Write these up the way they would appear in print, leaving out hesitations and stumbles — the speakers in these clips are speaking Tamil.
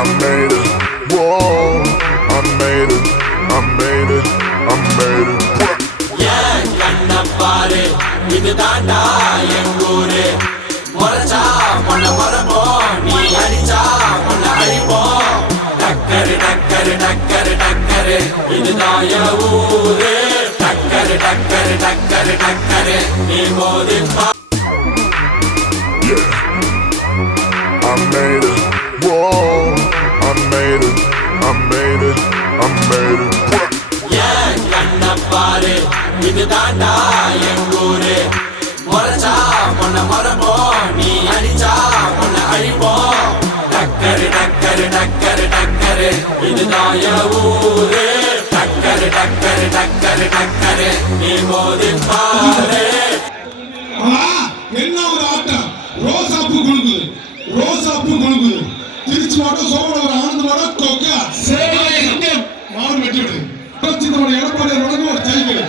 I made it. Whoa, I made it. I made it. I made it. Yeah, கண்ணப்பாரு இது தாண்டா எங்கூரு முறைச்சா பொண்ண முறைப்போம் நீ அடிச்சா பொண்ண அழிப்போம் டக்கரு டக்கரு டக்கரு டக்கரு இதுதான் என் ஊரு டக்கரு டக்கரு டக்கரு டக்கரு நீ மோதி I made it. Whoa, I made it. I made it. I made it. Yeah, கண்ணப்பாரு இது தாண்டா எங்கூரு முறைச்சா பொண்ண முறைப்போம் நீ அடிச்சா பொண்ண அழிப்போம் டக்கரு டக்கரு டக்கரு டக்கரு இதுதான் என் ஊரு டக்கரு டக்கரு டக்கரு டக்கரு நீ மோதி பாரு. என்ன ஒரு ஆட்டம்! ரோசாப்பூ குலுக்குது, ரோசாப்பூ குலுக்குது. திருச்சி மாவட்டம் சோழவரம் ஆனந்த மாவட்டம் கொக்கா மாவு வெட்டி விடு. நம்ம எடப்பாடி வழங்கும் ஒரு சைக்கிள்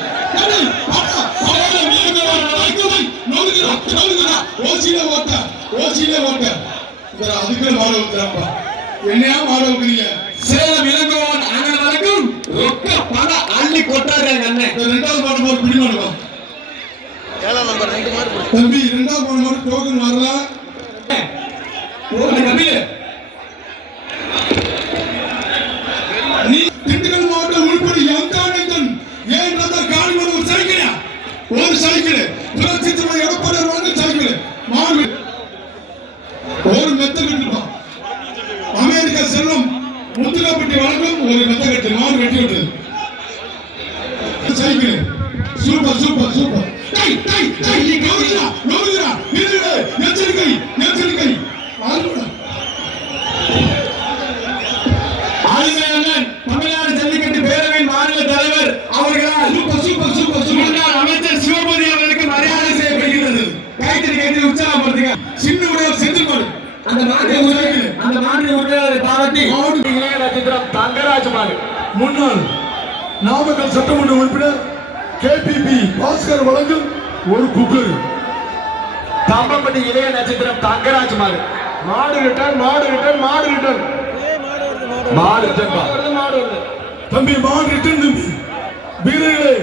ஓசியில ஓட்ட அதுக்குள்ள மாட வைக்கிறாப்பா. என்னையா மாட வைக்கிறீங்க? சேலம் இளங்கோவன் அண்ணன் வரைக்கும் ரொக்க பண அள்ளி கொட்டாடுறாங்க அண்ணன். ரெண்டாவது பாட்டு போது பிடிமாடுவா தம்பி, இரண்டாவது போன மாதிரி டோக்கன் வரல. நீ திண்டுக்கல் மாவட்டம் உள்படி எம்கானிந்தன் ஏன் காலிமன் ஒரு சைக்கிள், ஒரு சைக்கிள் புரட்சி தலைவர் எடப்பாடி வழங்க சைக்கிள் மாடு ஒரு மெத்த கட்டுப்பா. அமெரிக்கா செல்லும் முத்துக்காப்பட்டி வழங்கும் ஒரு மெத்த கட்டு மாடு வெட்டி விட்டது சைக்கிள். Super super super. எச்சரிக்கை எச்சரிக்கை. தமிழ்நாடு ஜல்லிக்கட்டு பேரவையின் மாநில தலைவர் அவர்களால் சூப்பர் சூப்பர் சூப்பர் சூப்பர் அமைச்சர் சிவபதி அவர்களுக்கு மரியாதை செய்யப்படுகிறது. கைத்தறி கைத்தறி உற்சாகப்படுத்துங்க. சின்ன உடையார் செந்தில்மாடு அந்த மாநில உரையாளரை பாராட்டி இளைய நட்சத்திரம் தங்கராஜ் மாடு முன்னாள் நாமக்கல் சட்டமன்ற உறுப்பினர் KPP பாஸ்கர் வழங்கும் ஒரு குக்கர். தம்பம்பட்டி இளைய நட்சத்திரம் தங்கராஜ் மாடு மாடு ரிட்டர்ன் மாடு ரிட்டர்ன் மாடு ரிட்டர்ன் மாடு ரிட்டர்ன் மாடு தம்பி மாடு ரிட்டர்ன் தம்பி. வீரர்களே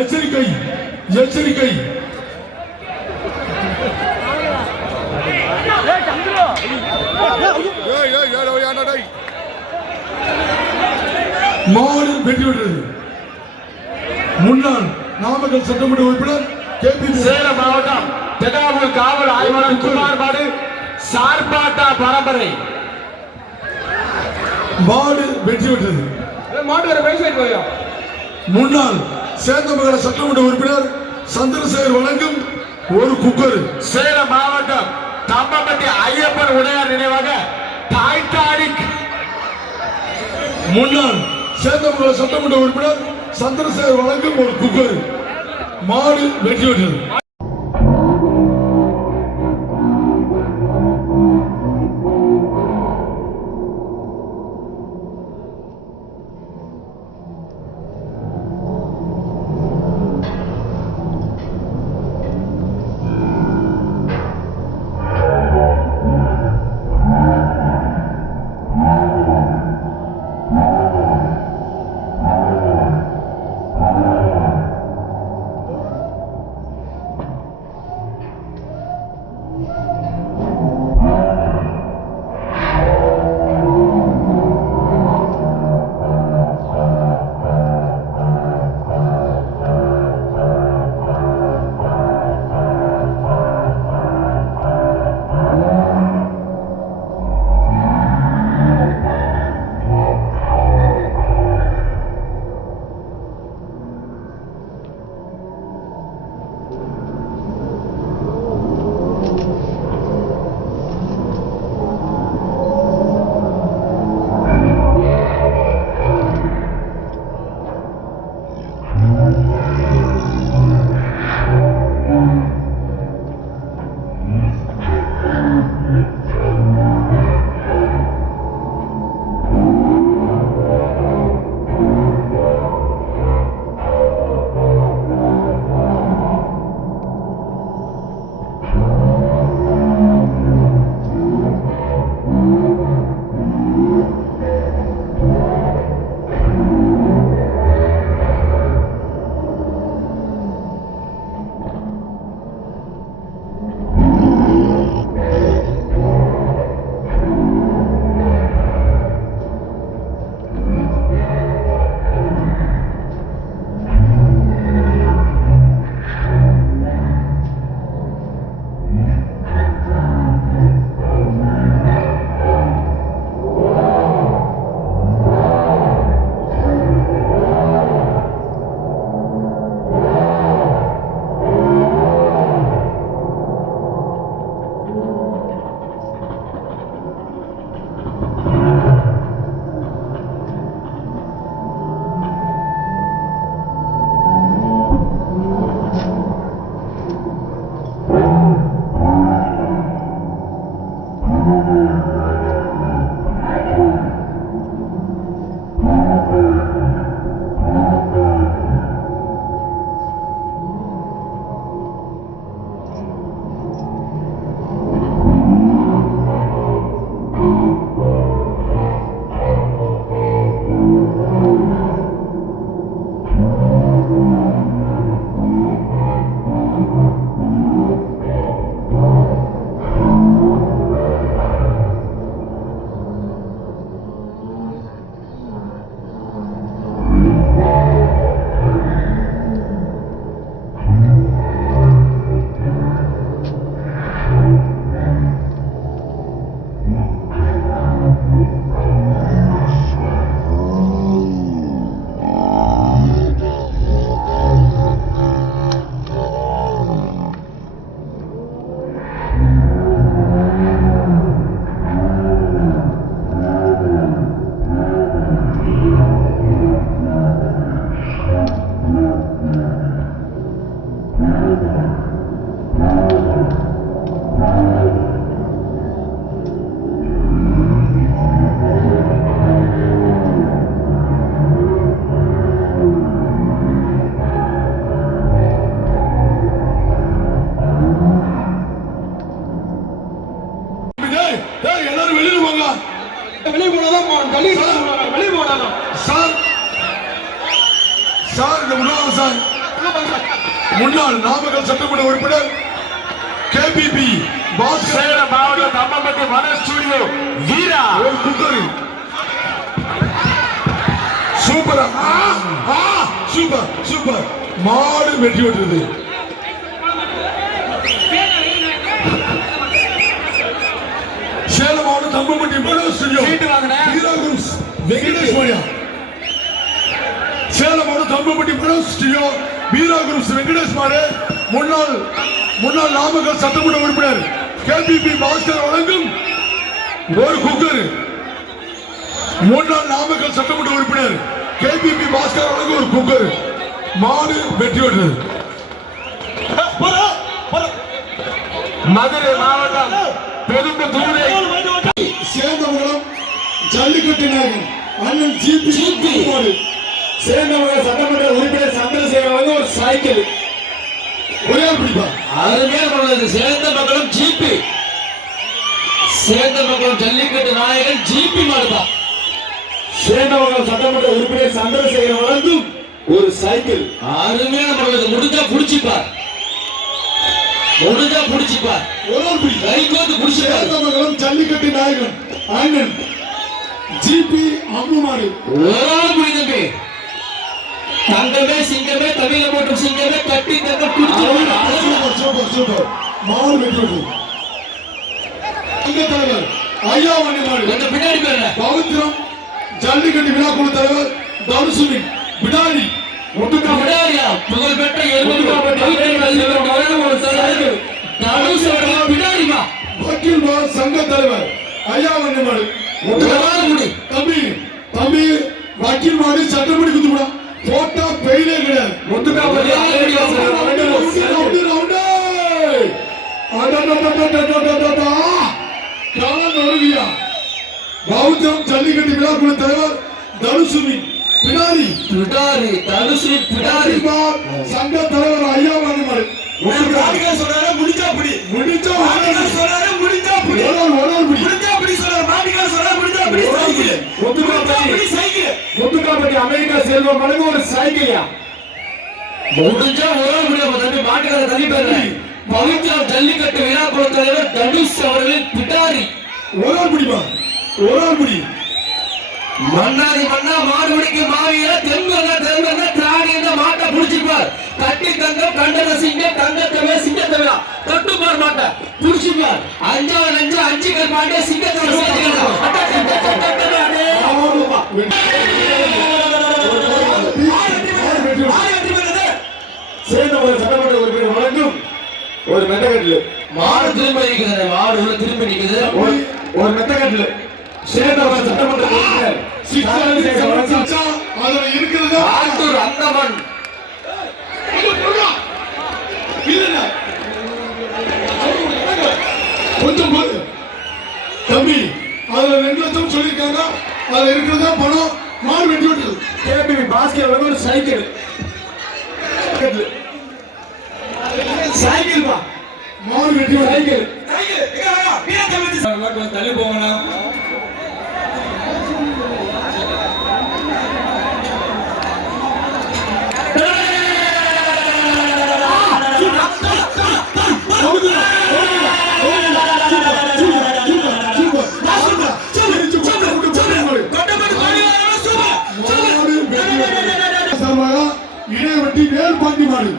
எச்சரிக்கை எச்சரிக்கை. மாடு வெட்டி விடுறது. முன்னாள் நாமக்கல் சட்டமன்ற உறுப்பினர் KPP சேலம் மாவட்டம் தெடாவூர் காவல் ஆய்வாளர் குமார் மாடு சார்பாட்டா பரம்பரை மாடு வெற்றி பெற்றது. மாடு ஒரு வயசு போயா. முன்னாள் சேந்தமங்கல சட்டமன்ற உறுப்பினர் சந்திரசேகர் வழங்கும் ஒரு குக்கர். சேலம் மாவட்டம் தம்பம்பட்டி ஐயப்பன் உடையார் நினைவாக டைட்டானிக். முன்னாள் சேந்தமங்கல சட்டமன்ற உறுப்பினர் சந்திரசேகர் வழங்கும் ஒரு குக்கர். மாடு வெற்றி பெற்றது. எல்லாரும் வெளியே போங்க. வெளியே போனாதான் வெளியே போனாதான் சார் சார் இந்த முன்னாள் சார் முன்னாள் நாமக்கல் சட்டமன்ற உறுப்பினர் கேபிபி சேலம் மாவட்டம் தம்மம்பட்டி வன ஸ்டுடியோ வீரா ஒரு குக்கர் சூப்பர் சூப்பர் சூப்பர் மாடு வெற்றி பெற்றது. சேலம் மாவட்டம் தம்மம்பட்டி வன ஸ்டுடியோ வீரா குரூப்ஸ் வெங்கடேஷ் மணியா. சேலம் மாவட்டம் தம்மம்பட்டி வன ஸ்டுடியோ வீரா குரூப்ஸ் வெங்கடேஷ் மாடு முன்னாள் நாமக்கல் சட்டமன்ற உறுப்பினர் கேபிபி பாஸ்கர் வழங்கும் ஒரு குக்கர். முன்னாள் நாமக்கல் சட்டமன்ற உறுப்பினர் கேபிபி பாஸ்கர் வழங்கும் ஒரு குக்கர். மாடு வெற்றி பெற்றது. மதுரை மாவட்டம் பெரும்புதூரை சேந்தமங்கலம் ஜல்லிக்கட்டு நாயகன் அண்ணன் ஜிபி மாடு. சேந்தமங்கலம் சட்டமன்ற உறுப்பினர் சந்திரசேகர் வழங்கும் ஒரு சைக்கிள். ஒரே பிடிப்பா அருமையாக உள்ளது. சேந்தமங்கலம் ஜிபி, சேந்தமங்கலம் ஜல்லிக்கட்டு நாயகன் ஜிபி மாடுதான். சேந்தமங்கலம் சட்டமன்ற உறுப்பினர் சந்திரசேகர் வழங்கும் ஒரு சைக்கிள். அருமையாக உள்ளது. முடிஞ்சா புடிச்சுப்பார், முடிஞ்சா புடிச்சுப்பார், ஒரே பிடி கை கோத்து புடிச்சுப்பார். சேந்தமங்கலம் ஜல்லிக்கட்டு நாயகன் அண்ணன் ஜிபி அம்மு மாடு. ஒரு புடி தம்பி. தங்கமே சிங்கமே தமிழ போட்டும் சிங்கமே கட்டி தங்க சூப்பர் சூப்பர் சூப்பர் மாடு வெற்றி பெற்றது. தலைவர் ஐயா வண்டி மாடு கொஞ்சம் பின்னாடி போயிருங்க. பவித்ரம் ஜல்லிக்கட்டு விழாக்குழு தலைவர் தனுசுமி பிடாரி விடாரியா புகழ்பெற்ற பிடாரிமா வக்கீல் சங்க தலைவர் ஐயா வண்டி மாடு. தம்பி தம்பி வக்கீல் மாடு சட்டப்படி குத்துவிடா போட்டா பெயிலே கிடையாது. பௌத்தம் ஜல்லிக்கட்டு விழாக்குழு தலைவர் தனுசுமி பிடாரி சங்க தலைவர் ஐயா வாங்கிமாறு. முடிஞ்சா புடி முடிஞ்சா சொன்னாரு முடிஞ்சா புடி முடிஞ்சா புடி சொன்னாரு மாட்டிக்கார சொன்னாரு முடிஞ்சா புடி சைக்கிள் முத்துக்காப்பட்டி அமெரிக்கா செல்வம் வழங்கும் ஒரு சைக்கிள்யா. முடிஞ்சா ஒரு முடியாம தம்பி மாட்டுக்கார தள்ளி போயிருங்க. பவித்ரம் ஜல்லிக்கட்டு விழாக்குழு தலைவர் தனுஷ் அவர்களின் பிடாரி. ஒரு ஆள் பிடிப்பா ஒரு ஆள் பிடி. மன்னாதி மன்னா மாடு பிடிக்க மாவியில தெம்பங்க திராணி என்ற மாட்டை புடிச்சுப்பார். கட்டி தங்கம் கண்டத சிங்கம் தங்கத்தவே சிங்கத்தவிழா கட்டுப்பார் மாட்டை புடிச்சுப்பார். அஞ்சாவது நஞ்சு அஞ்சுகள் மாட்டே சிங்கத்தோட சேந்தமங்கலம் சட்டமன்ற உறுப்பினர் வழங்கும் ஒரு மெத்தகட்டில் மாடு திரும்ப நிற்கிறது. மாடு உள்ள திரும்பி நிற்குது. ஒரு மெத்தகட்டில் சேந்தமங்கலம் சட்டமன்ற உறுப்பினர் அதுல இருக்கிறதா ஆத்தூர் அந்தமன் கொஞ்சம் தம்பி அதுல 2 லட்சம் சொல்லியிருக்காங்க. அதுல இருக்கிறதா பணம். மாடு வெட்டி விட்டது. கேபிபி பாஸ்கர் வழங்கும் ஒரு சைக்கிள். சைக்கிள் பா மாடு வெட்டி சைக்கிள் தள்ளி போகணும். இடைவெட்டி வேல்பாண்டி மாடு.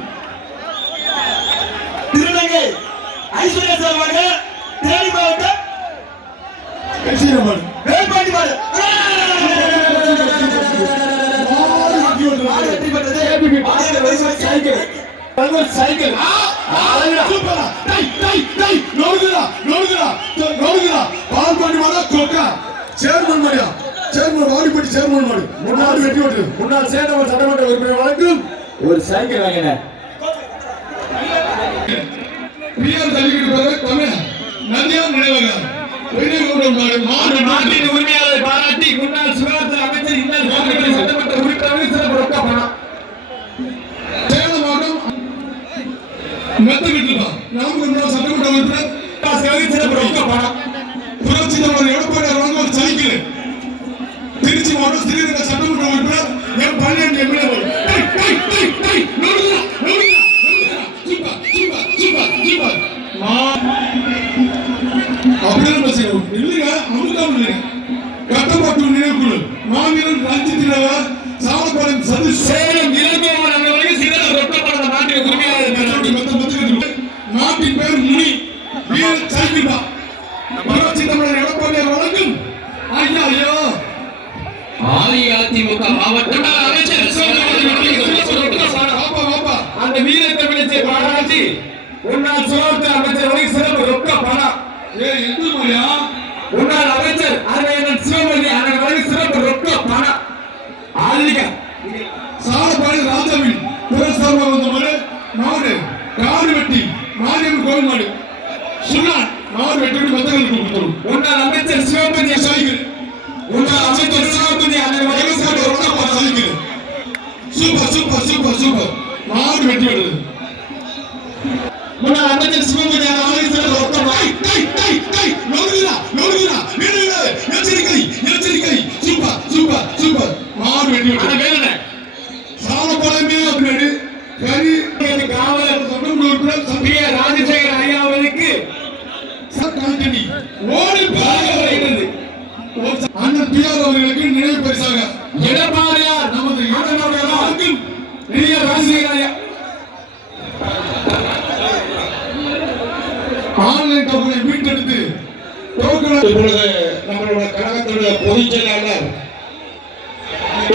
திருநங்கை ஐஸ்வர்யா சார்பாக தேனி மாவட்டம் மாடு வேல்பாண்டி மாடு வெற்றி பெற்றது. சைக்கிள் சைக்கிள் பால்பாண்டி மாடா கோக்கா சேர்மன் மாடியா சேர்மன் வாடிப்பட்டி சேர்மன் மாடு. முன்னாடி வெட்டி விட்டு முன்னாள் சேந்தமங்கலம் சட்டமன்ற உறுப்பினர் வழங்கும் ஒரு சைக்கிள் வாங்கின பிஆர் ஜல்லிக்கட்டு தமிழ் நந்தியார் நினைவகம் மாடு நாட்டின் உரிமையாளரை பாராட்டி முன்னாள் சுகாதார அமைச்சர் இன்னால் சட்டமன்ற உறுப்பினர் சிறப்பு ரொக்க பணம். சேலம் மாவட்டம் மெத்தகிட்டு நாமக்கல் சட்டமன்ற உறுப்பினர் சிறப்பு ரொக்க பணம். புரட்சி தலைவர் எடப்பாடி அவர்களுக்கு ஒரு சைக்கிள். திருச்சி மாவட்டம் ஸ்ரீரங்க சட்டமன்ற உறுப்பினர் எம் 12 எம்எல்ஏ அப்படிதான் பேசுறோம் இல்லைங்க. அமுதான் கட்டப்பட்டு நினைவுக்குழு மாவீரன் ரஞ்சித்திரவ சாலப்பாளையம் சது சேலம் இளங்கோவன் அவர்களுக்கு சிறந்த ரொக்கப்பட்ட நாட்டின் உரிமையாளர் நாட்டின் பேர் முனி வீர சைக்கிள்பா புரட்சி தமிழர் எடப்பாடி வழங்கும். ஐயா ஐயோ அஇஅதிமுக மாவட்ட அமைச்சர் அந்த வீர தமிழத்தை பாராட்டி முன்னாள் சுகாதார அமைச்சர் சிறப்பு ரொக்க பணம். எந்த மாதிரியா முன்னாள் அமைச்சர் அரையன் சிவமணி அவர்களுக்கு சிறப்பு ரொக்க பணம். ஆதிக்க சாலப்பாளையம் ராஜாவின் புரஸ்காரம் வந்த மாதிரி மாடு காடு வெட்டி மாரியம்மன் கோவில் மாடு சுண்ணான் மாடு வெட்டி மத்தங்களுக்கு கொடுத்துரும். முன்னாள் அமைச்சர் சிவமணி சைக்கிள் முன்னாள் அமைச்சர் சிவமணி அவர்களுக்கு cycle super super super super மாடு வெட்டி விடுது. முன்னாள் அமைச்சர் சிவமணி அவர்களுக்கு சிறப்பு ரொக்க பணம். எச்சரிக்கை எச்சரிக்கை சூப்பர் சூப்பர் சூப்பர் மாடு வெட்டி விடுது. சாலப்பாளையமே அப்படின்னு கரி காவலர் சட்டமன்ற உறுப்பினர் பி. ராஜசேகர் ஐயா அவர்களுக்கு சட்டமன்ற ஓடி வருகிறது. அண்ணன் பிஆர் அவர்களுக்கு நினைவு பரிசாக எடப்பாடியார் நமது அவர்களுக்கும் பெரிய ராஜசேகர் ஐயா ஆன்லைன் டோக்கனை மீட்டெடுத்து இப்பொழுது நம்மளோட கழகத்தினுடைய பொதுச் செயலாளர்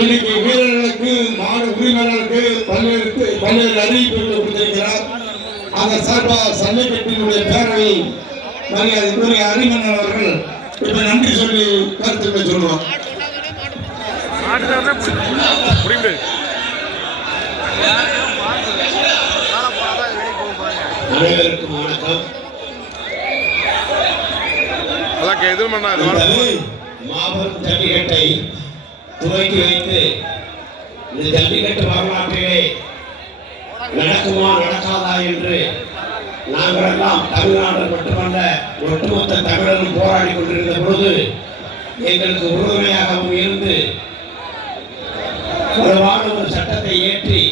இன்னைக்கு வீரர்களுக்கு மாடு உரிமையாளருக்கு பல்வேறு அறிவிப்புகளை கொடுத்திருக்கிறார். அந்த சார்பாக சல்லிக்கட்டினுடைய பேரவை மரியாதைக்குரிய அறிமன்னன் அவர்கள் இப்ப நன்றி சொல்லி கருத்துக்களை சொல்லுவோம். அனைவருக்கும் வணக்கம். மாபெரும் ஜல்லிக்கட்டை துவக்கி வைத்து இந்த ஜல்லிக்கட்டு வரலாற்றிலே நடக்குமா நடக்காதா என்று நாங்கள் எல்லாம் தமிழ்நாடு மட்டுமல்ல ஒட்டுமொத்த தமிழரும் போராடி கொண்டிருந்த பொழுது எங்களுக்கு உறுதுணையாகவும் இருந்து வலுவான ஒரு சட்டத்தை ஏற்றி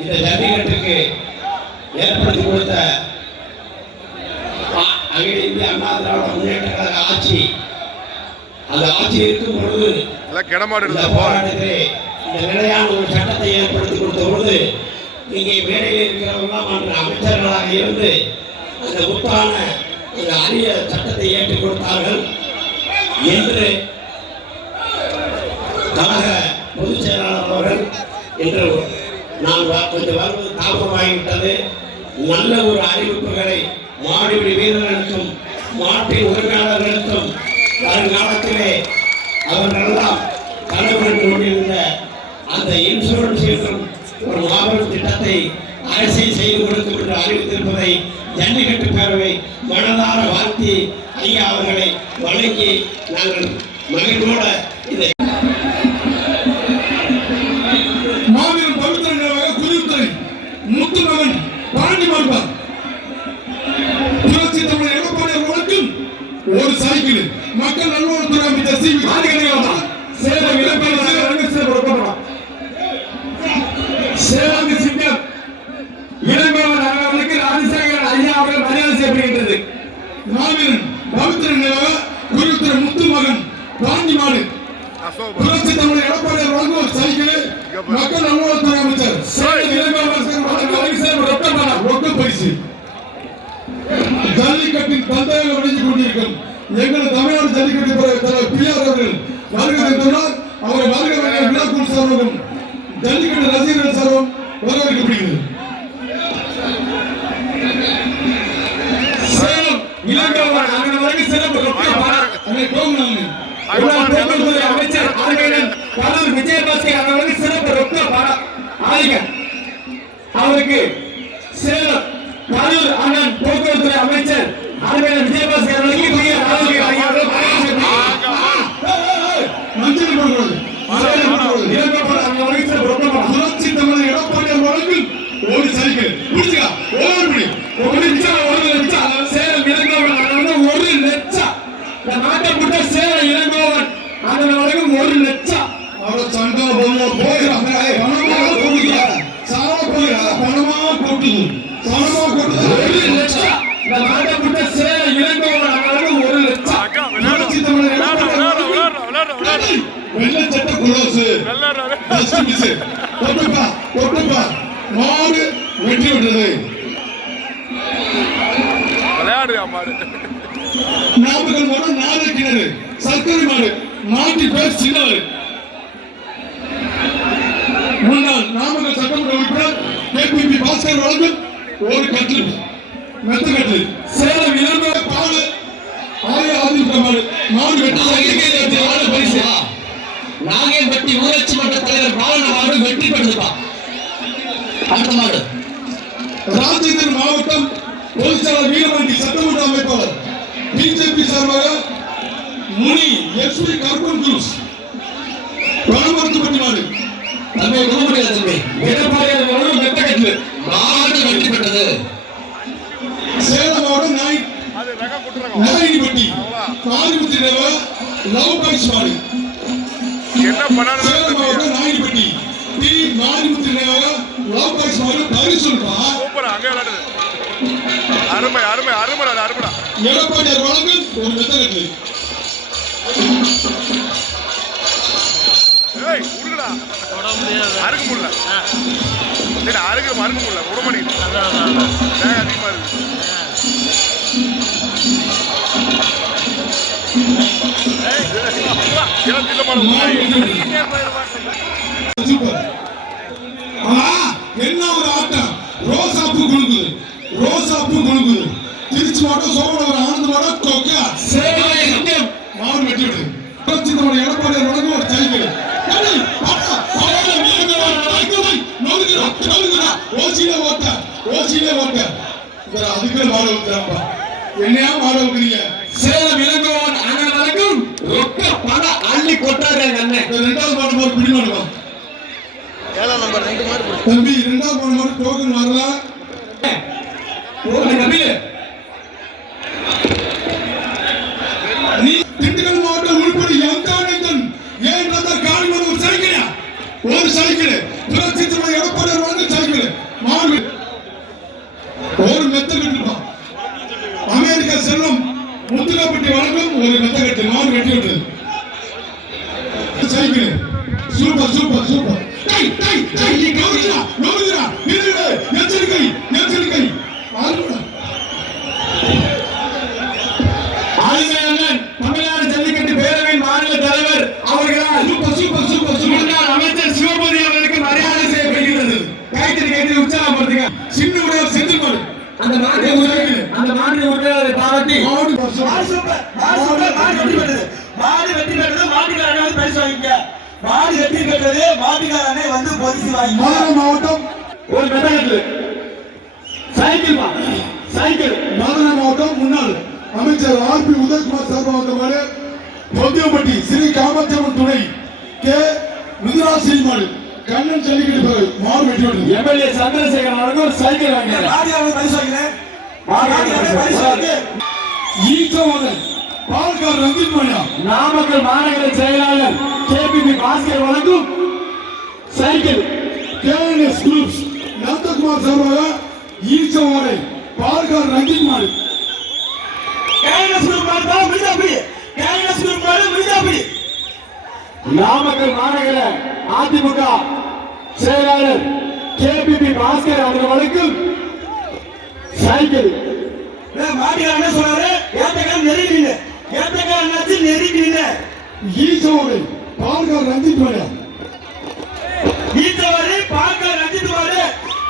இந்த ஜல்லிக்கட்டுக்கு ஏற்படுத்தி கொடுத்த அகில இந்திய அண்ணா திராவிட முன்னேற்ற கழக ஆட்சி, அந்த ஆட்சி இருக்கும் பொழுது இந்த போராட்டத்திலே இந்த நிலையான ஒரு சட்டத்தை ஏற்படுத்தி கொடுத்த பொழுது இங்கே மேடையில் இருக்கிறவர்களாம் அன்று அமைச்சர்களாக இருந்து அந்த முத்தான அந்த அரிய சட்டத்தை ஏற்றுக் கொடுத்தார்கள் என்று கழக பொதுச் செயலாளர் அவர்கள் இன்று நான் கொஞ்சம் வருவது தாமதமாகிவிட்டது. நல்ல ஒரு அறிவிப்புகளை மாடுபிடி வீரர்களுக்கும் மாட்டின் உரிமையாளர்களுக்கும் வருங்காலத்திலே அவர்களெல்லாம் தலைவர்கள் கொண்டிருந்த அந்த இன்சூரன்ஸ் என்றும் ஒரு மாபெரும் திட்டத்தை அரசை செய்து கொடுக்கும் என்று அறிவித்திருப்பதை ஜல்லிக்கட்டு பேரவை மனதார வாழ்த்தி ஐயா அவர்களை வழங்கி நாங்கள் மகிழ்வோட இந்த மாவீரன் பவித்திர நிலையாக குதித்துறை முத்துமகன் பாண்டி மார்பார் புரட்சி தமிழர் எடப்பாடி அவர்களுக்கும் ஒரு சைக்கிள் மக்கள் நல்வாழ்வுத்துறை அமைச்சர் சி. சேலம் இளம்பெருமாள் சிறப்பு ரொக்க பணம். சேலம் சிங்கம் இளம்பெருமாள் அவர்களுக்கு ராஜசேகர் ஐயா அவர்கள் மரியாதை செய்யப்படுகின்றது. மாவீரன் பவித்திர நிலையாக குதித்துறை முத்துமகன் பாண்டி மாடு புரட்சி தமிழர் எடப்பாடி அவர்களுக்கு ஒரு சைக்கிள் மக்கள் நல்வாழ்வுத்துறை அமைச்சர் சேலம் இளம்பெருமாள் சிறப்பு ரொக்க பணம். ரொக்க பரிசு. ஜல்லிக்கட்டின் தந்தையாக விளங்கிக் கொண்டிருக்கும் எங்கள் தமிழ்நாடு ஜல்லிக்கட்டு தலைவர் பிஆர் அவர்கள் வருகை தந்துள்ளார். அவரை வருகை விழாக்குழு சார்பும் ஜல்லிக்கட்டு ரசிகர்கள் சார்பும் வரவேற்கப்படுகிறது. சேலம் இளம்பெருமாள் அவர்களுக்கு சிறப்பு ரொக்க பணம். அங்கே போகணும். போக்குவரத்துறை அமைச்சர் ஆர்வேலன் கரூர் விஜயபாஸ்கர் அவர்களுக்கு சிறப்பு ரொக்க பணம். ஆதிக்க அவருக்கு சேலம் கரூர் அண்ணன் போக்குவரத்துறை அமைச்சர் ஆர்வேலன் விஜயபாஸ்கர் அவர்களுக்கு பெரிய ராஜசேகர் ஐயா அவர்கள் மஞ்சள் போடுறது அவர்களுக்கு சிறப்பு ரொக்க பணம். புரட்சி தமிழர் எடப்பாடி அவர்களுக்கு ஒரு சைக்கிள் பிடிச்சா ஒரு ஒரு லட்சம் சேலம் இளங்கோவன் ஒரு லட்சம் இந்த மாட்டை கொடுத்த சேலம் இளங்கோவன் அதன் வரைக்கும் 1 லட்சம். அவ்வளவு சண்டை போயிடும் பணமா கூட்டுங்க சாவ போயிடா பணமா கூட்டுது பணமா கூட்டுது 1 லட்சம். இந்த மாட்டை கொடுத்த சேலம் இளங்கோவன் அதன் வரைக்கும் 1 லட்சம். வெள்ளை சட்டை குளோசு ஒட்டுப்பா மாடு வெற்றி விட்டது. நாமக்கல் மாடு 4 கிணறு சர்க்கரை மாடு மாட்டி பேர் சின்னவர் முன்னாள் நாமக்கல் சட்டமன்ற உறுப்பினர் கேபிபி பாஸ்கர் வழங்கும் ஒரு கட்டில் மெத்த கட்டில் சேலம் இளம்பர பாடு அதிமுக மாடு வெற்றி பரிசு நாகேன்பட்டி ஊராட்சி மன்ற தலைவர் பாவன மாடு வெற்றி பெற்றதுப்பா. அடுத்த மாடு ராஜேந்திரன் மாவட்டம் பொதுச்செயலாளர் வீரமணி சட்டமன்ற அமைப்பாளர் பிஜேபி சார்பாக முனி எஸ்பி கருப்பன் குரூஸ் பணமரத்துப்பட்டி மாடு நம்ம குடும்பத்தில் தம்பி எடப்பாடியார் வரும் மெத்தகட்டு மாடு வெற்றி பெற்றது. சேலம் மாவட்டம் நாயினிப்பட்டி காரிமுத்தி தேவ லவ் பாய்ஸ் மாடு சேலம் மாவட்டம் நாயினிப்பட்டி டி காரிமுத்தி தேவ லவ் பாய்ஸ் மாடு பரிசுப்பா எடப்பாடியார் வழங்கும் ஒரு மெத்தகட்டு என்ன ஒரு ஆட்டம் ரோசாப்பூ குழுங்குது திருச்சி மாவட்டம் சோழவர் ஆனந்த மாவட்டம் கொக்கா மாவட்டம் வெற்றி விடுது எடப்பாடியார் வழங்கும் ஒரு சைக்கிள் ஓசியில ஓட்ட அதுக்குள்ள மாட வைக்கிறாப்பா என்னையா மாட வைக்கிறீங்க சேலம் இளங்கோவன் அண்ணன் வரைக்கும் ரொக்க பணம் அள்ளி கொட்டாரு அண்ணன். 2வது மாடு மாதிரி பிடி மாடுவா 7ஆம் நம்பர் 2 மாடு தம்பி 2வது மாடு டோக்கன் வரல கபில் நீ திண்டுக்கல் மாவட்டம் உள்படி எங்கானந்தன் ஏன் காலிமன் ஒரு சைக்கிள் புரட்சி தலைவர் எடப்பாடியார் வழங்க சைக்கிள் மாடு ஒரு மெத்த கட்டுப்பா அமெரிக்கா செல்லும் முத்துக்காப்பட்டி வழங்கும் ஒரு மெத்த கட்டு மாடு வெட்டி விட்டது சைக்கிள் சூப்பர் எச்சரிக்கை ஆளுமையண்ணன் தமிழ்நாடு ஜல்லிக்கட்டு பேரவையின் மாநில தலைவர் அவர்களால் முன்னாள் அமைச்சர் சிவபதி அவர்களுக்கு மரியாதை செய்யப்படுகிறது. கைத்தறி உற்சாகப்படுத்துங்க. சின்ன உடையவர் செந்தில் மாடு அந்த மாநில உரிமையாளரை பாராட்டி மாடு வெற்றி பெற்றது மாட்டுக்காரனே பரிசு வாங்கிக்க. மாடு வெற்றி பெற்றது மாட்டுக்காரனே வந்து பரிசு வாங்கிக்க. மதுரை மாவட்டம் ஒரு மெத்தகட்டு சைக்கிள் மதுரை மாவட்டம் முன்னாள் அமைச்சர் ஆர்பி உதயகுமார் சார்பாக வந்த மாடு பொத்தியப்பட்டி ஸ்ரீ காமாட்சியம்மன் துணை கே மிதுராசி மாடு கண்ணன் ஜல்லிக்கட்டு மாடு வெட்டி விட்டது. எம்எல்ஏ சந்திரசேகர் அவர்கள் ஒரு சைக்கிள் வாங்கினார். பால்கார் ரஞ்சித் மணியா நாமக்கல் மாநகர செயலாளர் கேபிபி பாஸ்கர் வழங்கும் சைக்கிள் கேஎன்எஸ் குரூப்ஸ் நந்தகுமார் சார்பாக ஈச்சவாடை பால்கார் ரஞ்சித் மாடு நாமக்கல் மாநகர அதிமுக செயலாளர் கேபிபி பாஸ்கர் அவர்கள் வழங்கும் சைக்கிள் மாட்டுக்காரனே சொன்னாரு ஏத்தக்காரன் நெருங்கி நின்று ஈச்சவாடை பால்கார் ரஞ்சித் மணியா ஈச்சவாடி பால்கார் ரஞ்சித் மாடு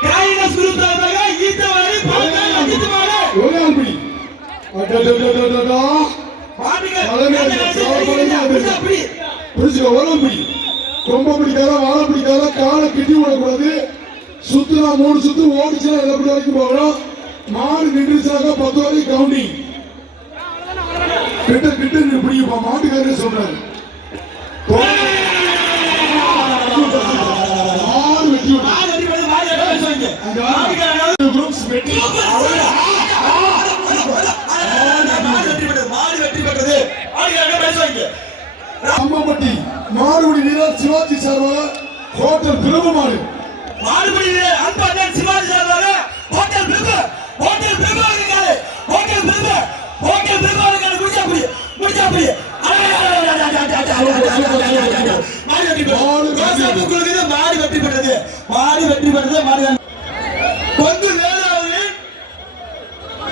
கேஎன்எஸ் குரூப் சார்பாக ஈச்சவாடி பால்கார் ரஞ்சித் மாடு ஒரே ஆள்படி ரொம்ப பிடிக்காத வாழை பிடிக்காத காலை கிட்டி விடக்கூடாது. சுத்துனா 3 சுத்து ஓடிச்சுனா எப்படி வரைக்கும் போகணும். மாடு நின்றுச்சாக 10 வரைக்கும் கவுண்டிங் கிட்ட பிடிப்பா மாட்டுக்காரே சொல்றாரு. மாடு வெற்றி பெற்றது அம்மம்பட்டி மாடுபிடி வீரர் சிவாஜி சார்பாக ஹோட்டல் பிரபு மாடு மாடுபிடி வீரர் அன்பு அண்ணன் சிவாஜி சார்பாக ஹோட்டல் பிரபு இருக்காரு. ஹோட்டல் பிரபு இருக்காரு. முடிச்சா புடி மாடு வெற்றி பெற்றது. கொங்கு வேளாளர்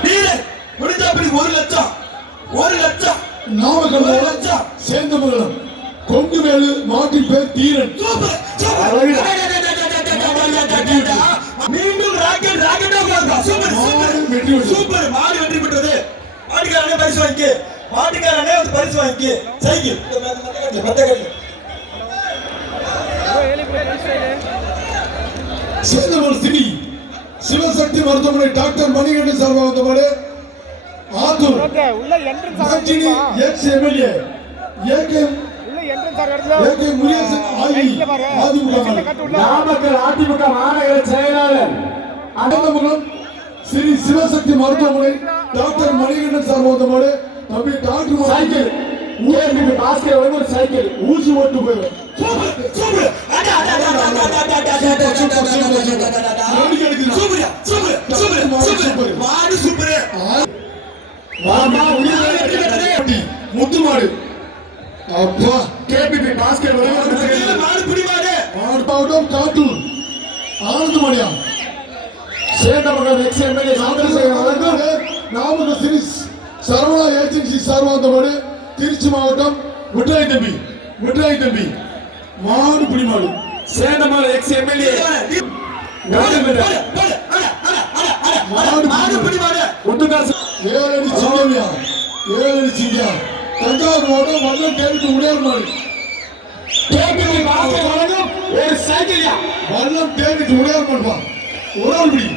வீரர் முடிச்சா புடி 1 லட்சம் நாமக்கல் சேந்தமங்கலம் கொங்கு வேலு மாட்டின் பேர் தீரன். மீண்டும் ராக்கெட் சூப்பர் மாடு வெற்றி பெற்றது. மாட்டுக்காரனே பரிசு வாங்கி சைக்கிள் சேந்தமங்கலம் சிறி சிவசக்தி மருத்துவமனை டாக்டர் மணிகண்டன் சார்பாக வந்த மாடு Attur மாட்டினி ex MLA AK Murugesan Namakkal AIADMK மாநகர செயலாளர் அனந்தமங்கலம் ஸ்ரீ சிவசக்தி மருத்துவமனை டாக்டர் மணிகண்டன் சார்பாக வந்த மாடு தம்பி டாக்டர் சைக்கிள் ஊருக்கு பாஸ்கர் ஒரு சைக்கிள் ஊசி ஓட்டு போயிடும். முத்து மாடு அப்பா கேபிபி பாஸ்கர் மாடு காட்டூர் ஆனந்த் மணியா Sendamangalam ex MLA Namakkal Sri Saravana agency சார்பாக திருச்சி மாவட்டம் முட்டாய் தம்பி மாடு புடி மாடு சேந்தமங்கலம் எக்ஸ் எம்எல்ஏ மாடு புடி மாடு ஒட்டுக்காசு ஏழடி சிங்கியா தஞ்சாவூர் மாவட்டம் வல்லம் கேட்டு உடையார் மாடு கேபிபி பாஸ்கர் வழங்கும் ஒரு சைக்கிள்யா வல்லம் கேட்டு உடையார் மாடுப்பா ஒரு ஆள் புடி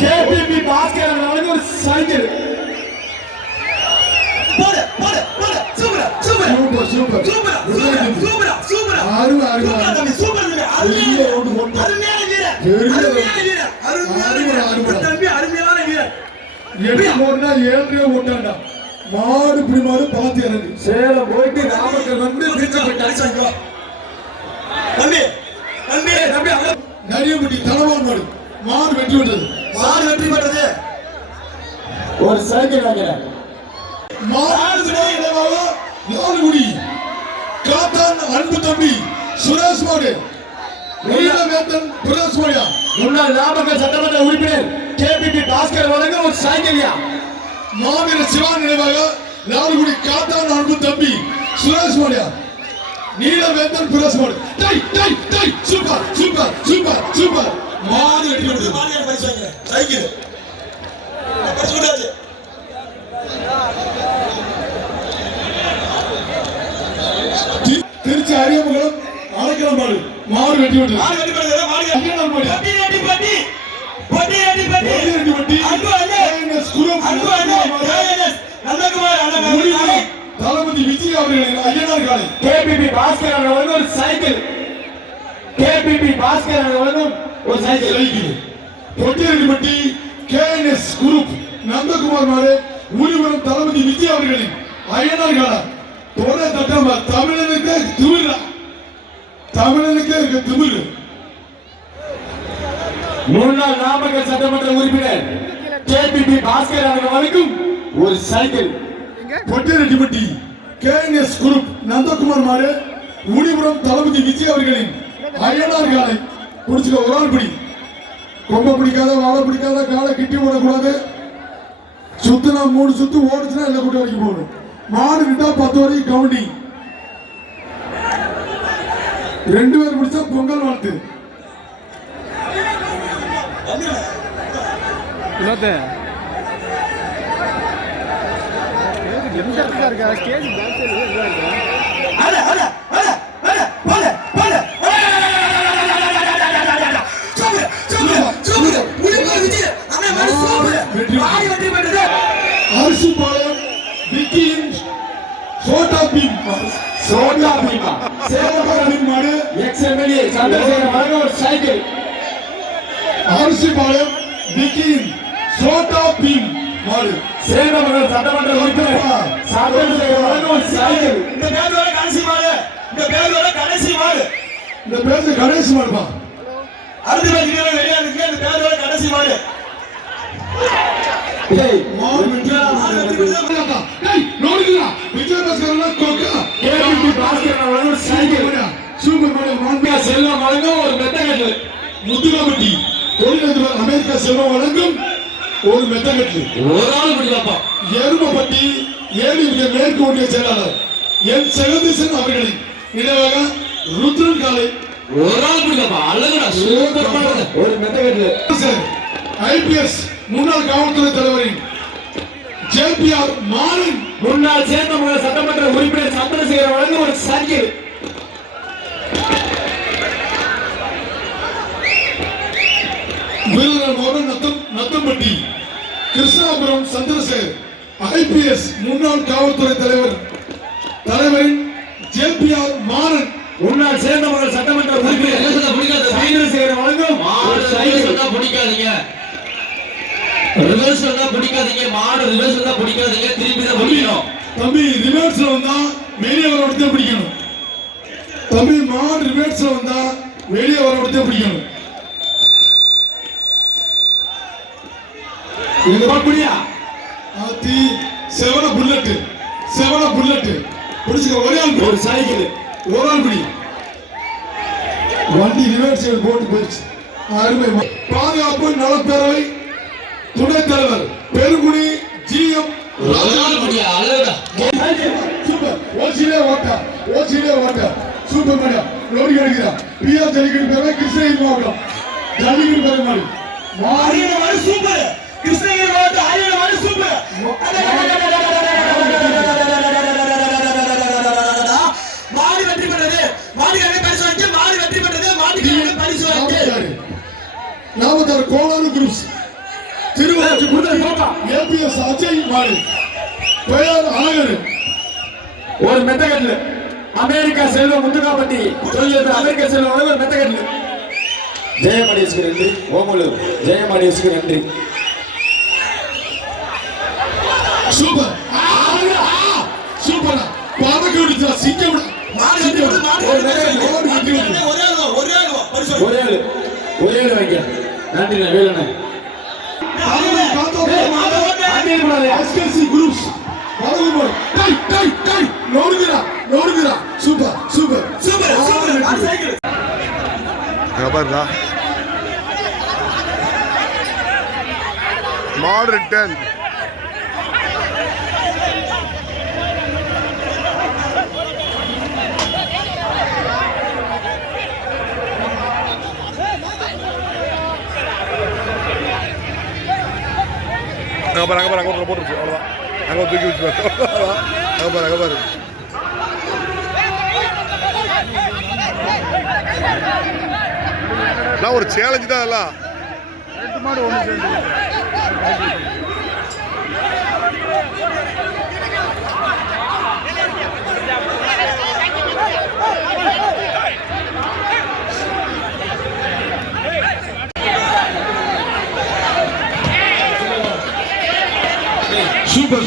கேபிபி பாஸ்கர் வழங்கும் ஒரு சைக்கிள் மாடு புடி மாடு பாத்தி இறங்கு சேலம் போயிட்டு நாமக்கல் வந்து நரியம்பட்டி தலைவார் மாடு மாடு வெற்றி பெற்றது ஒரு சைக்கிள் வாங்கிறேன். யாருகுடி காத்தான் அன்பு தம்பி சுரேஷ் மாடு நீலவேந்தன் சுரேஷ் மாடியா முன்னாள் நாமக்கல் சட்டமன்ற உறுப்பினர் கேபிபி பாஸ்கர் வழங்கும் ஒரு சைக்கிள்யா மாவீர சிவா நினைவாக யாருகுடி காத்தான் அன்பு தம்பி சுரேஷ் மாடியா நீலவேந்தன் சுரேஷ் மாடு சூப்பர் மாடு வெற்றி பெற்றது. சைக்கிள் திருச்சி அரியமங்கலம் அரைக்கலம் மாடு வெற்றி பெற்றது. தளபதி விஜய் அவர்களின் ஐயனார் காலை கேபிபி பாஸ்கர் வழங்கும் ஒரு சைக்கிள் பொட்டியரெட்டிப்பட்டி கேஎன்எஸ் குரூப் நந்தகுமார் மாடு ஊழிபுரம் தளபதி விஜய் அவர்களின் ஐயனார் காலை தொடர் தட்டமா தமிழனுக்கே இருக்க திமிரு. முன்னாள் நாமக்கல் சட்டமன்ற உறுப்பினர் கேபிபி பாஸ்கர் அவர்கள் வழங்கும் ஒரு சைக்கிள் பொட்டியரெட்டிப்பட்டி கேஎன்எஸ் குரூப் நந்தகுமார் மாடு ஊழிபுரம் தளபதி விஜய் அவர்களின் ஐயனார் காலை குடிச்சுக்க ஒரு ஆள் பிடி கொம்ப பிடிக்காத வாழை பிடிக்காத காலை கிட்டி விடக்கூடாது. சுத்துனா 3 சுத்து ஓடுச்சுன்னா எல்லாம் கூட்ட வரைக்கும் போகணும். மாடு விட்டா 10 வரைக்கும் கவுண்டி 2 பேர் பிடிச்சா பொங்கல் வாழ்த்து. அரிசி பாளையம் விக்கியின் சோட்டா பீம் மாடு எக்ஸ்எம்எல்ஏ சந்திரசேகர் வழங்கும் ஒரு சைக்கிள் அரிசி பாளையம் விக்கியின் சோட்டா பீம் மாடு சேந்தமங்கலம் சட்டமன்ற உறுப்பினர் சந்திரசேகர் வழங்கும் ஒரு சைக்கிள் இந்த பேருக்கு கடைசி மாடுப்பா. அடுத்த மேட்ச் வீரர் ரெடியா இருக்கு. இந்த பேரோட கடைசி மாடு. மாடு விஜயபாஸ்கர். டேய் நோடுடா. விஜயபாஸ்கர்ல கோக்கா. கேபி பாஸ்கர் அவர்கள் சைக்கிள் சூப்பர் மாடு மான்பியா செல்வம் வழங்கும் ஒரு மெத்தகட்டு. முத்துகாபட்டி தொழிலதிபர் அமெரிக்கா செல்வம் வழங்கும் ஒரு மெத்தகட்டு. ஒரு ஆள் பிடிப்பாப்பா. எருமப்பட்டி ஏழிய மேற்கு ஒன்றிய செயலாளர் என் ஜெகதீசன் அவர்களின் நினைவாக ருத்ரன் காலை ஒரு ஆள் பிடிப்பாப்பா. அழகுடா சூப்பர் மாடு. ஒரு மெத்தகட்டு. சார் ஐபிஎஸ் முன்னாள் காவல்துறை தலைவரின் ஜேபிஆர் மாறன் முன்னாள் சேர்ந்த சட்டமன்ற உறுப்பினர் சந்திரசேகர் வழங்கும் ஒரு சைக்கிள். வீரர் மோகன் நத்தம்பட்டி கிருஷ்ணாபுரம் சந்திரசேகர் ஐபிஎஸ் முன்னாள் காவல்துறை தலைவரின் ஜேபிஆர் மாறன் முன்னாள் சேர்ந்த சட்டமன்ற உறுப்பினர் சந்திரசேகர் வழங்கும் மாடு ரிவர்ஸ் தான் பிடிக்காதீங்க. ரிவர்ஸ் தான் பிடிக்காதீங்க. மாடு ரிவர்ஸ் தான் பிடிக்காதீங்க. திருப்பி தான் பிடிக்கணும். தம்பி ரிவர்ஸ்ல வந்தா வெளியே வர விட்டு பிடிக்கணும். தம்பி மாடு ரிவர்ஸ்ல வந்தா வெளியே வர விட்டு பிடிக்கணும். இது பாக்குறியா? ஆத்தி செவன புல்லட் பிடிச்சுக்க. ஒரே ஆள் ஒரு சைக்கிள். ஒரு ஆள் பிடி. வண்டி ரிவர்ஸ் போட்டு போயிடுச்சு. அருமை. பாதுகாப்பு நலப்பேரவை துணைத் தலைவர் பெருங்குடி ஜிஎம் அழகுடா. சூப்பர். ஓசிலே ஓட்ட சூப்பர் மணியா லோடி கிடைக்கிறா. பிஆர் ஜல்லிக்கட்டு பேரை கிருஷ்ணகிரி மாவட்டம் ஜல்லிக்கட்டு பேரை மாறி மாடு சூப்பர். கிருஷ்ணகிரி மாவட்டம் ஆரியன மாடு சூப்பர். மாடு வெற்றி பெற்றது. மாடுகளுக்கு பரிசு வாங்கி மாடு வெற்றி பெற்றது. மாடுகளுக்கு பரிசு வாங்கி நாமக்கல் கோளாறு குரூப்ஸ் திருவாரூர் ஏபிஎஸ் அஜய் மாடு பெயர் அழகர் ஒரு மெத்தகட்ல அமெரிக்கா செல்வம் முத்துகாப்பட்டி தொழிலதிபர் அமெரிக்கா செல்வம் ஒரு மெத்தகட்ல. ஜெயமணேஸ்க்கு நன்றி. ஓமலூர் ஜெயமணேஸ்க்கு நன்றி. Super super. பாதக்கு விடுச்சா சிங்கம்டா. ஒரே ஆள் வைக்க. நன்றி வேலண்ணே. எஸ்கேசி குரூப்ஸ் நோடுகிறா. சூப்பர் பாருடா மாடு ரிட்டர்ன். அங்க பாரு போட்டுருச்சு. அவ்வளோதான். அங்கே தூக்கி வச்சு அங்கே பாரு. நான் ஒரு சேலஞ்சு தான் எல்லாம். ரெண்டு மாடு ஒன்று சேர்ந்து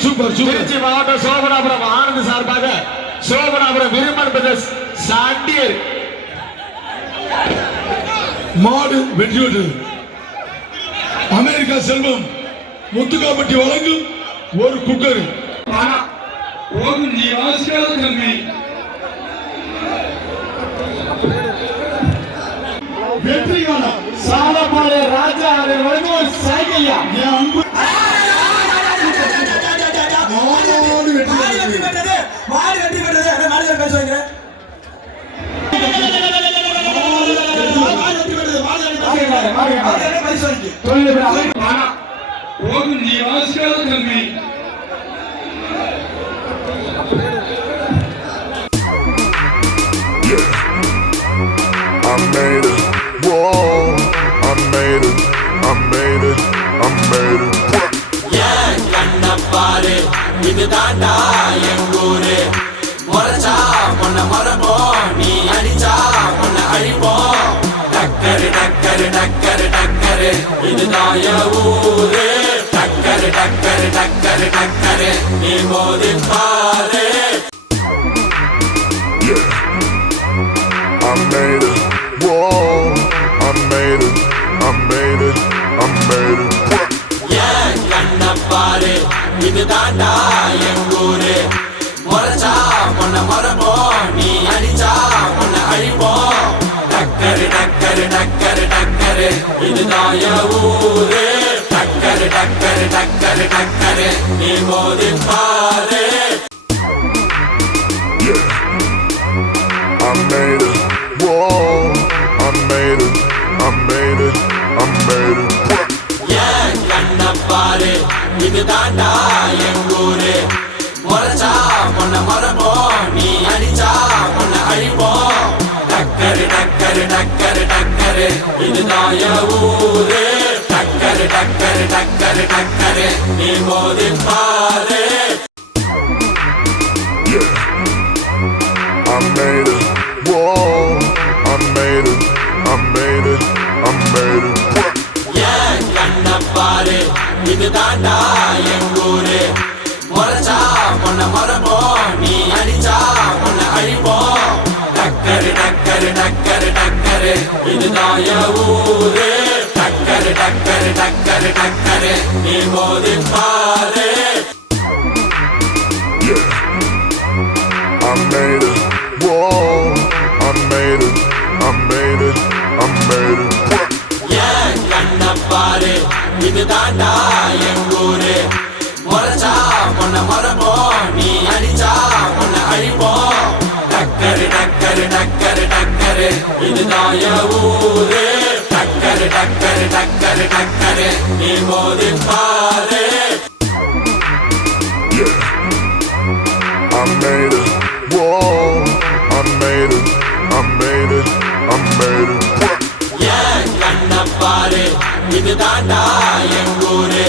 சூப்பர். திருச்சி மாவட்டம் சோபனாபுரம் ஆனந்த் சார்பாக சோபனாபுரம் விருமன் பிரதர்ஸ் சாண்டியர் மாடு வெற்றி பெற்றது. அமெரிக்கா செல்வம் முத்துக்காப்பட்டி வழங்கும் ஒரு குக்கர். வெற்றிகால சாலப்பாளைய ராஜா அவர்கள் வழங்கும் ஒரு சைக்கிள். என் அன்பு மாடு வெற்றி பெற்றது. I made it. Whoa, I made it. கண்ணப்பாரு இது தாண்டா எங்கூரு. முறைச்சா பொண்ண மரபோம், நீ அடிச்சா பொண்ண அழிப்போம். டக்கரு இதுதான் என் ஊரு. டக்கரு நீ மோதி பாரு. I made it. இது தாண்டா எங்கூரு முறைச்சா பொண்ண மரபோம் நீ அடிச்சா பொண்ண அழிப்போம் டக்கரு டக்கரு டக்கரு டக்கரு இதுதான் என் ஊரு டக்கரு டக்கரு டக்கரு டக்கரு நீ மோதி பாரு I made it, whoa, I made it, I made it, I made it. ஏன் கண்ண பாரு இது தாண்டா எங்கூரு முறைச்சா பொண்ண மரபோம் நீ அடிச்சா பொண்ண அழிப்போம் டக்கரு டக்கரு டக்கரு டக்கரு இதுதான் என் ஊரு டக்கரு டக்கரு டக்கரு டக்கரு நீ மோதி பாரு I made it, whoa, I made it, I made it, I made it. ஏன் கண்ண பாரு இது தாண்டா எங்கூரு முறைச்சா பொண்ண மரபோம் நீ அடிச்சா பொண்ண அழிப்போம் டக்கரு டக்கரு டக்கரு டக்கரு இதுதான் என் ஊரு டக்கரு டக்கரு டக்கரு டக்கரு நீ மோதி பாரு I made it, whoa, I made it, I made it, I made it. ஏன் கண்ண பாரு இது தாண்டா எங்கூரு முறைச்சா பொண்ண மரபோம் நீ அடிச்சா பொண்ண அழிப்போம் டக்கரு டக்கரு டக்கரு டக்கரு இதுதான் என் ஊரு டக்கரு டக்கரு டக்கரு டக்கரு நீ மோதி பாரு I made it, whoa, I made it, I made it, I made it. ஏன் கண்ண பாரு இது தாண்டா எங்கூரு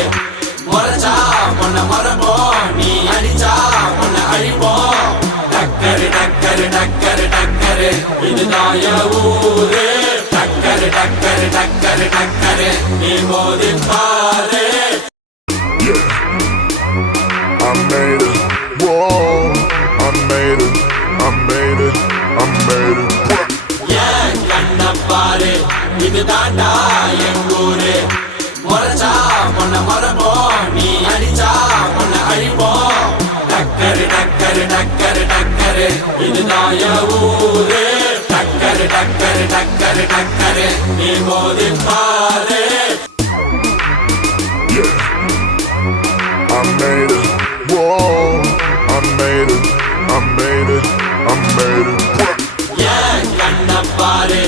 முறைச்சா பொண்ண மரபோம் நீ அடிச்சா பொண்ண அழிப்போம் டக்கரு டக்கரு டக்கரு டக்கரு இதுதான் என் ஊரு டக்கரு டக்கரு டக்கரு டக்கரு நீ மோதி பாரு I made it, whoa, I made it, I made it, I made it. ஏன் கண்ண பாரு இது தாண்டா எங்கூரு முறைச்சா பொண்ண மரபோம் நீ அடிச்சா பொண்ண அழிப்போம் டக்கரு டக்கரு டக்கரு டக்கரு இதுதான் என் ஊரு டக்கரு டக்கரு டக்கரு டக்கரு நீ மோதி பாரு I made it, whoa, I made it, I made it, I made it. ஏன் கண்ண பாரு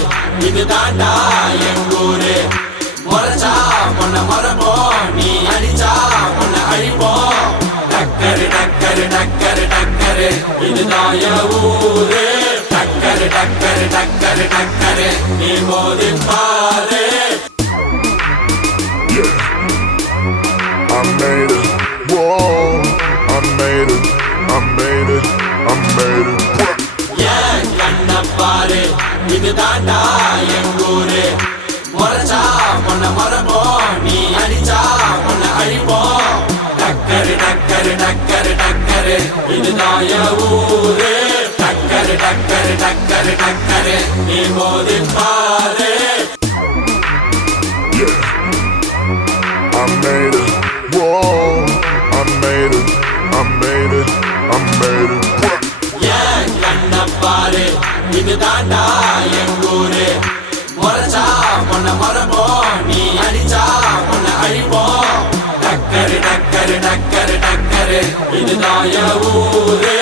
இது தாண்டா எங்கூரு முறைச்சா பொண்ண மரபோம் நீ அடிச்சா பொண்ண அழிப்போம் டக்கரு டக்கரு டக்கரு டக்கரு இதுதான் என் ஊரு டக்கரு டக்கரு டக்கரு டக்கரு நீ மோதி பாரு I made it, whoa, I made it, I made it, I made it. ஏன் கண்ண பாரு இது தாண்டா எங்கூரு முறைச்சா பொண்ண மரபோம் நீ அடிச்சா பொண்ண அழிப்போம் டக்கரு டக்கரு டக்கரு டக்கரு இதுதான் என் ஊரு டக்கரு டக்கரு டக்கரு டக்கரு நீ மோதி பாரு I made it, whoa, I made it, I made it, I made it. ஏன் கண்ண பாரு இது தாண்டா எங்கூரு முறைச்சா பொண்ண மரபோம் நீ அடிச்சா பொண்ண அழிப்போம் டக்கரு டக்கரு டக்கரு டக்கரு இதுதான் என் ஊரு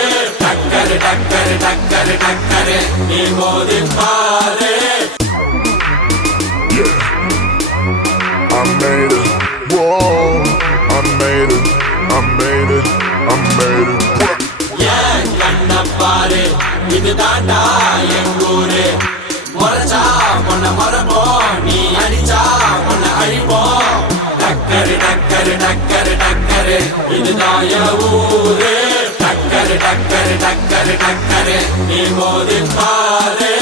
டக்கரு டக்கரு டக்கரு டக்கரு நீ மோதி பாரு I made it, whoa, I made it, I made it, I made it. ஏன் கண்ண பாரு இது தாண்டா எங்கூரு முறைச்சா பொண்ண மரபோம் நீ அடிச்சா பொண்ண அழிப்போம் டக்கரு டக்கரு டக்கரு டக்கரு இதுதான் என் ஊரு டக்கரு டக்கரு டக்கரு டக்கரு நீ மோதி பாரு